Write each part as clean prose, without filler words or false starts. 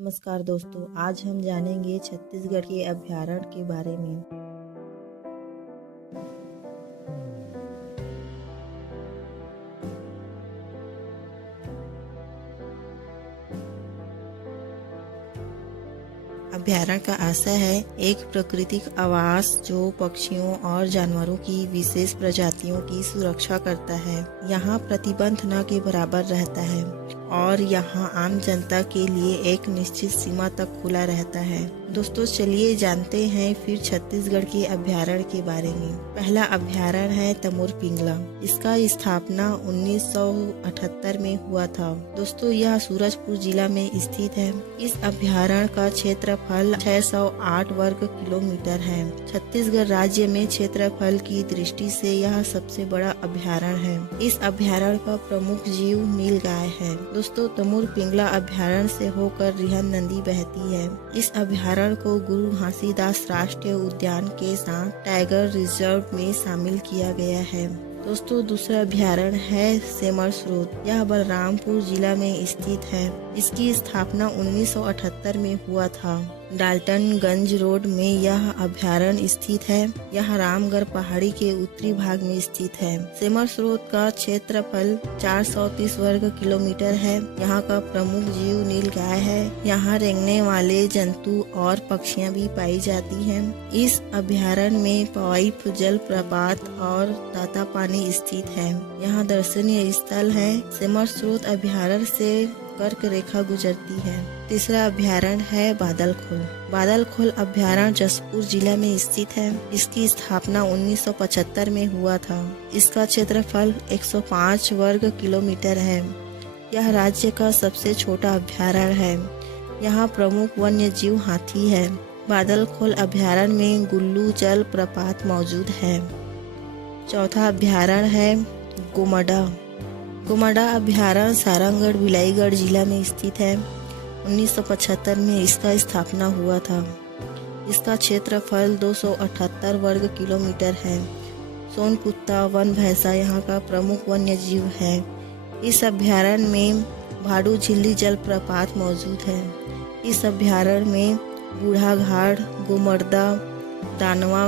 नमस्कार दोस्तों, आज हम जानेंगे छत्तीसगढ़ के अभयारण्य के बारे में। अभयारण्य का आशय है एक प्राकृतिक आवास जो पक्षियों और जानवरों की विशेष प्रजातियों की सुरक्षा करता है। यहाँ प्रतिबंध न के बराबर रहता है और यहाँ आम जनता के लिए एक निश्चित सीमा तक खुला रहता है। दोस्तों चलिए जानते हैं फिर छत्तीसगढ़ के अभयारण्य के बारे में। पहला अभयारण्य है तमोर पिंगला। इसका स्थापना 1978 में हुआ था। दोस्तों यह सूरजपुर जिला में स्थित है। इस अभयारण्य का क्षेत्रफल 608 वर्ग किलोमीटर है। छत्तीसगढ़ राज्य में क्षेत्रफल की दृष्टि से यह सबसे बड़ा अभयारण्य है। इस अभयारण्य का प्रमुख जीव नीलगाय है। दोस्तों तमोर पिंगला अभयारण्य से होकर रिहन नदी बहती है। इस अभयारण्य को गुरु घासीदास राष्ट्रीय उद्यान के साथ टाइगर रिजर्व में शामिल किया गया है। दोस्तों दूसरा अभयारण्य है सेमर स्रोत। यह बलरामपुर जिला में स्थित है। इसकी स्थापना 1978 में हुआ था। डाल्टनगंज रोड में यह अभयारण्य स्थित है। यह रामगढ़ पहाड़ी के उत्तरी भाग में स्थित है। सेमर स्रोत का क्षेत्रफल 430 वर्ग किलोमीटर है। यहाँ का प्रमुख जीव नीलगाय है। यहाँ रेंगने वाले जंतु और पक्षियाँ भी पाई जाती हैं। इस अभयारण्य में पाइप जलप्रपात और ताता पानी स्थित है। यहाँ दर्शनीय स्थल है। सेमर स्रोत अभयारण्य से कर्क रेखा गुजरती है। तीसरा अभयारण्य है बादलखोल। बादलखोल अभयारण्य जशपुर जिला में स्थित है। इसकी स्थापना 1975 में हुआ था। इसका क्षेत्रफल 105 वर्ग किलोमीटर है। यह राज्य का सबसे छोटा अभयारण्य है। यहाँ प्रमुख वन्य जीव हाथी है। बादलखोल अभयारण्य में गुल्लू जल प्रपात मौजूद है। चौथा अभयारण्य है गोमडा। गोमडा अभयारण्य सारंगढ़ बिलाईगढ़ जिला में स्थित है। 1975 में इसका स्थापना हुआ था। इसका क्षेत्रफल 278 वर्ग किलोमीटर है। सोनकुत्ता वन भैंसा यहाँ का प्रमुख वन्य जीव है। इस अभयारण्य में भाडू झिल्ली जलप्रपात मौजूद है। इस अभयारण्य में बूढ़ा घाट, गोमर्दा, दानवा,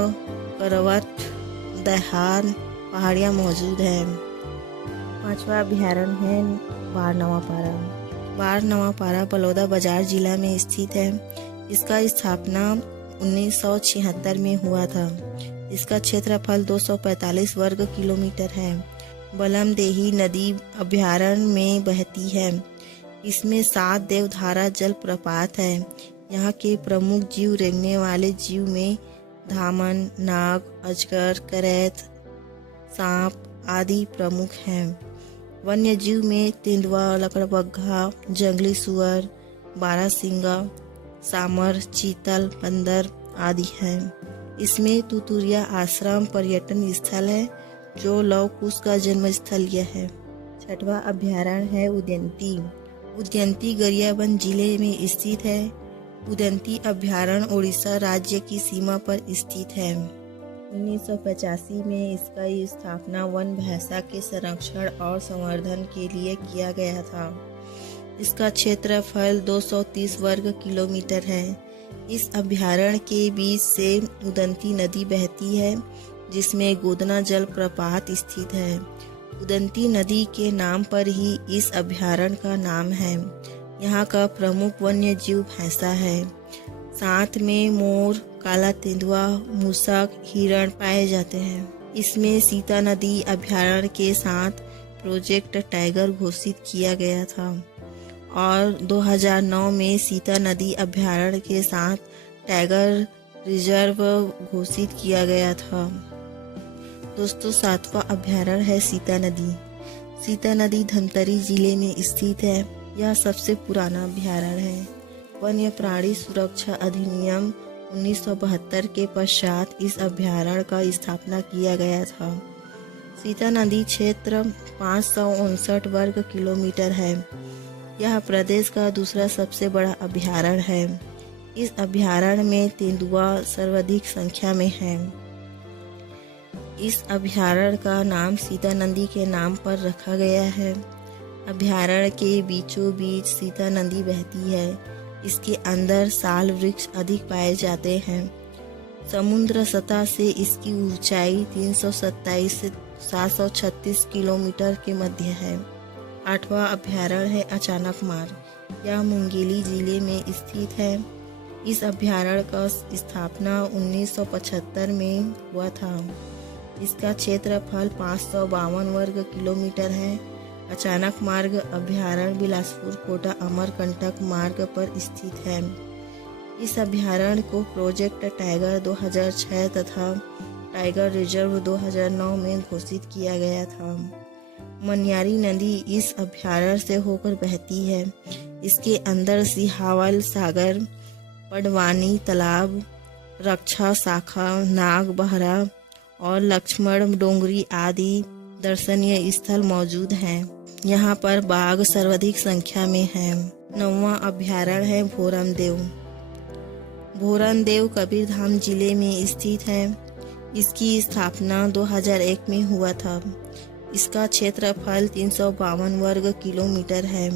करवट, दहान पहाड़ियाँ मौजूद है। पांचवा अभयारण्य है बारनवापारा। बारनवापारा बलौदा बाजार जिला में स्थित है। इसका स्थापना 1976 में हुआ था। इसका क्षेत्रफल 245 वर्ग किलोमीटर है। बलमदेही नदी अभयारण्य में बहती है। इसमें 7 देवधारा जलप्रपात है। यहाँ के प्रमुख जीव रेंगने वाले जीव में धामन, नाग, अजगर, करैत, सांप आदि प्रमुख हैं। वन्य जीव में तेंदुआ, लकड़बग्घा, जंगली सुअर, बारहसिंगा, सामर, चीतल, बंदर आदि हैं। इसमें तुतुरिया आश्रम पर्यटन स्थल है जो लव कुश का जन्म स्थल यह है। छठवां अभयारण्य है उदयंती। उदयंती गरियाबंद जिले में स्थित है। उदयंती अभयारण्य उड़ीसा राज्य की सीमा पर स्थित है। 1985 में इसका स्थापना वन भैंसा के संरक्षण और संवर्धन के लिए किया गया था। इसका क्षेत्रफल 230 वर्ग किलोमीटर है। इस अभयारण्य के बीच से उदंती नदी बहती है जिसमें गोदना जलप्रपात स्थित है। उदंती नदी के नाम पर ही इस अभयारण्य का नाम है। यहाँ का प्रमुख वन्य जीव भैंसा है। साथ में मोर, काला तेंदुआ, मूसक, हिरण पाए जाते हैं। इसमें सीता नदी अभयारण्य के साथ प्रोजेक्ट टाइगर घोषित किया गया था और 2009 में सीता नदी अभयारण्य के साथ टाइगर रिजर्व घोषित किया गया था। दोस्तों सातवां अभयारण्य है सीता नदी। सीता नदी धमतरी जिले में स्थित है। यह सबसे पुराना अभयारण्य है। वन्य प्राणी सुरक्षा अधिनियम 1972 के पश्चात इस अभयारण्य का स्थापना किया गया था। सीता नदी क्षेत्र 559 वर्ग किलोमीटर है। यह प्रदेश का दूसरा सबसे बड़ा अभयारण्य है। इस अभयारण्य में तेंदुआ सर्वाधिक संख्या में है। इस अभयारण्य का नाम सीता नदी के नाम पर रखा गया है। अभयारण्य के बीचों बीच सीता नदी बहती है। इसके अंदर साल वृक्ष अधिक पाए जाते हैं। समुद्र सतह से इसकी ऊंचाई 327 से 736 किलोमीटर के मध्य है। 8वां अभ्यारण्य है अचानक मार्ग। यह मुंगेली जिले में स्थित है। इस अभ्यारण्य का स्थापना 1975 में हुआ था। इसका क्षेत्रफल 552 वर्ग किलोमीटर है। अचानक मार्ग अभ्यारण्य बिलासपुर कोटा अमरकंटक मार्ग पर स्थित है। इस अभ्यारण्य को प्रोजेक्ट टाइगर 2006 तथा टाइगर रिजर्व 2009 में घोषित किया गया था। मनियारी नदी इस अभ्यारण्य से होकर बहती है। इसके अंदर सिहावल सागर, पडवानी तालाब, रक्षा शाखा, नाग बहरा और लक्ष्मण डोंगरी आदि दर्शनीय स्थल मौजूद हैं। यहाँ पर बाघ सर्वाधिक संख्या में है। 9वां अभ्यारण्य है भोरमदेव। भोरमदेव कबीरधाम जिले में स्थित है। इसकी स्थापना 2001 में हुआ था। इसका क्षेत्रफल 352 वर्ग किलोमीटर है।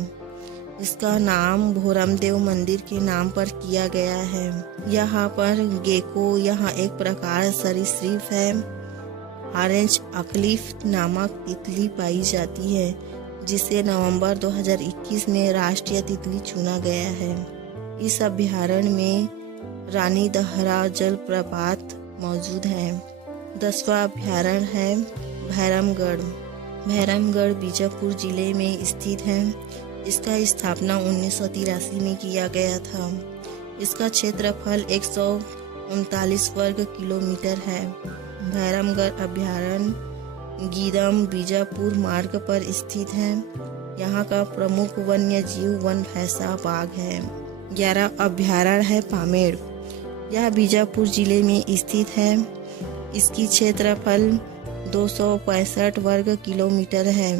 इसका नाम भोरमदेव मंदिर के नाम पर किया गया है। यहाँ पर गेको, यहाँ एक प्रकार सरीसृप है, ऑरेंज अकलिफ नामक तितली पाई जाती है, जिसे नवंबर 2021 में राष्ट्रीय तितली चुना गया है। इस अभ्यारण्य में रानी दहरा जलप्रपात मौजूद है। 10वां अभ्यारण्य है भैरमगढ़। भैरमगढ़ बीजापुर जिले में स्थित है। इसका स्थापना 1983 में किया गया था। इसका क्षेत्रफल 139 वर्ग किलोमीटर है। भैरमगढ़ अभ्यारण्य गीदम बीजापुर मार्ग पर स्थित है। यहाँ का प्रमुख वन्य जीव वन भैंसा बाघ है। 11 अभ्यारण्य है पामेड़। यह बीजापुर जिले में स्थित है। इसकी क्षेत्रफल 265 वर्ग किलोमीटर है।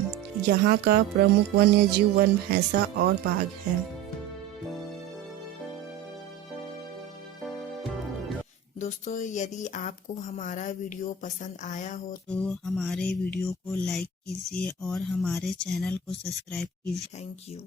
यहाँ का प्रमुख वन्य जीव वन भैंसा और बाघ है। दोस्तों, यदि आपको हमारा वीडियो पसंद आया हो तो हमारे वीडियो को लाइक कीजिए और हमारे चैनल को सब्सक्राइब कीजिए। Thank you.